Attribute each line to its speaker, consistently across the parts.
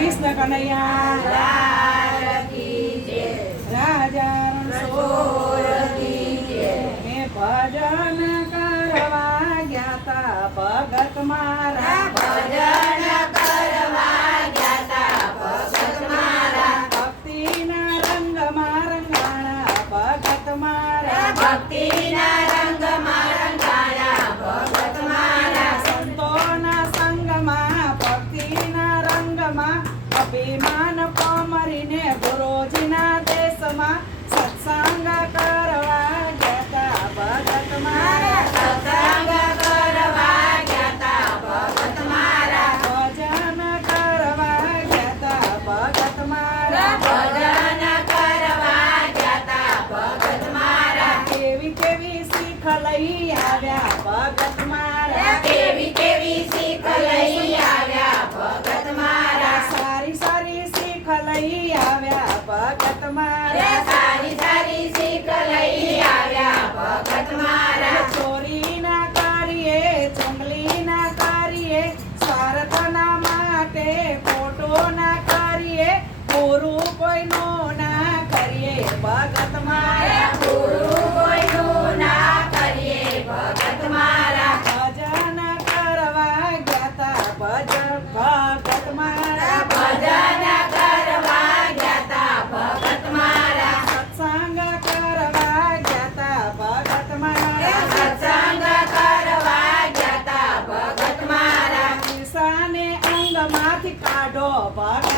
Speaker 1: કૃષ્ણ કનૈયા. રાજા હે ભજન કરવા ગયા તા ભગત મારા. ભક્તિના રંગમાં રંગાણા ભગત મારા.
Speaker 2: ભક્તિના
Speaker 1: અભિમાન પામરીને ગુરુજીના દેશમાં સત્સંગ કરવા ગયા તા ભગત મારા.
Speaker 2: સત્સંગ કરવા ગયા તા ભગત મારા.
Speaker 1: ભજન કરવા ગયા તા ભગત મારા.
Speaker 2: ભજન કરવા ગયા તા ભગત મારા.
Speaker 1: કેવી કેવી શીખ લઈ આવ્યા ભગત મારા.
Speaker 2: કેવી કેવી શીખ લઈ આવ્યા ભગત મારા.
Speaker 1: સારી પૂરું કોઈનો ના કરીએ ભગત મારા
Speaker 2: ગુરુ કોઈનો ના કરીએ ભગત મારા
Speaker 1: ભજન કરવા ગયા તા ભજન ભગત મારા
Speaker 2: ભજન કરવા ગયા તા ભગત મારા
Speaker 1: સત્સંગ કરવા ગયા તા ભગત મારા
Speaker 2: સત્સંગ કરવા ગયા તા ભગત મારા
Speaker 1: ઈશાને અંગમાંથી કાઢો ભગત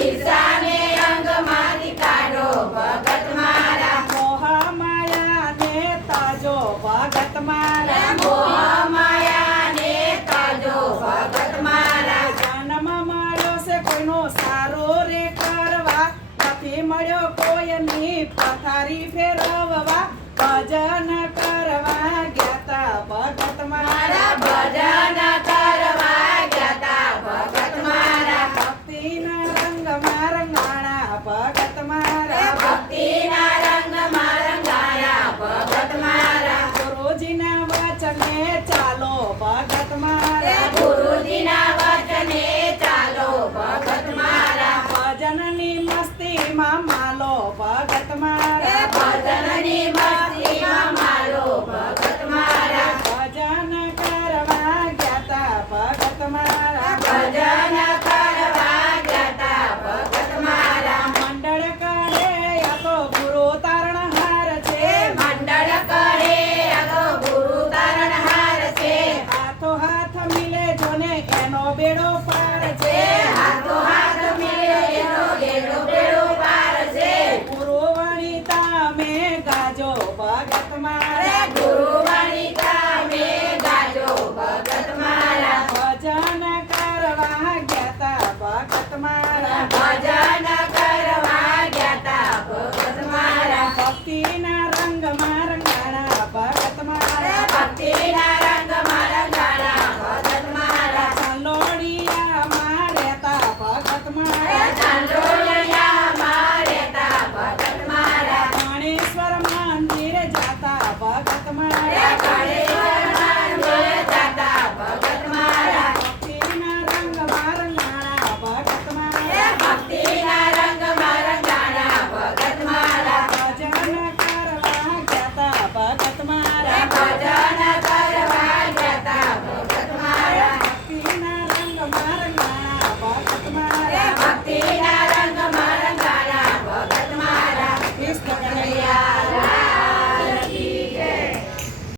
Speaker 2: ઈશાને અંગમાંથી કાઢો ભગત મારા
Speaker 1: મોહ માયાને તાજો ભગત મારા
Speaker 2: મોહ માયાને તાજો ભગત મારા
Speaker 1: જન્મ મળ્યો છે કોઈનો સારો રે કરવા. નથી મળ્યો કોઈની પથારી ફેરવવા. ભજન કરવા ગયા તા ભગત
Speaker 2: મારા બેડો પાર છે.
Speaker 1: હાથો હાથ મિલે
Speaker 2: એનો ગેડો બેડો પાર
Speaker 1: છે. પૂર્વણિતા મે ગાજો ભગત મારા.